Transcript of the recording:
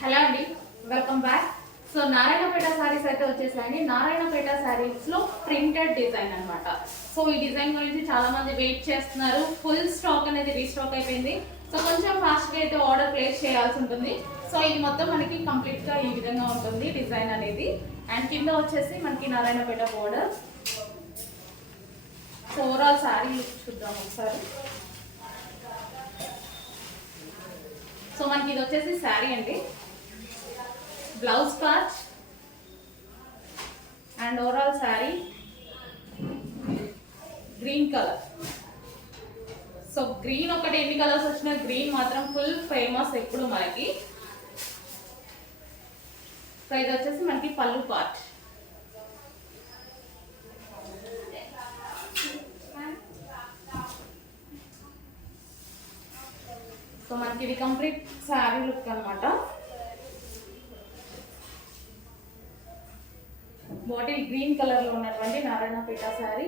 Hello అండి, welcome back. So Narayanpet saris అయితే వచ్చేసాయండి. నారాయణపేట శారీస్లో ప్రింటెడ్ డిజైన్ అనమాట. సో ఈ డిజైన్ గురించి చాలా మంది వెయిట్ చేస్తున్నారు. ఫుల్ స్టాక్ అనేది రీస్టాక్ అయిపోయింది. సో కొంచెం ఫాస్ట్గా అయితే ఆర్డర్ ప్లేస్ చేయాల్సి ఉంటుంది. సో ఇది మొత్తం మనకి కంప్లీట్గా ఈ విధంగా ఉంటుంది డిజైన్ అనేది. అండ్ కింద వచ్చేసి మనకి Narayanpet border. So overall sari చూద్దాం ఒకసారి. సో మనకి ఇది వచ్చేసి శారీ అండి, blouse part and overall sari green colour. So green ఒకటి ఎన్ని కలర్స్ వచ్చినా గ్రీన్ మాత్రం ఫుల్ ఫేమస్ ఎప్పుడు మనకి. సో ఇది వచ్చేసి మనకి పళ్ళు పార్ట్. సో మనకి ఇది కంప్లీట్ శారీ లుక్ అనమాట. బాటిల్ గ్రీన్ కలర్ లో ఉన్నటువంటి నారాయణపేట శారీ.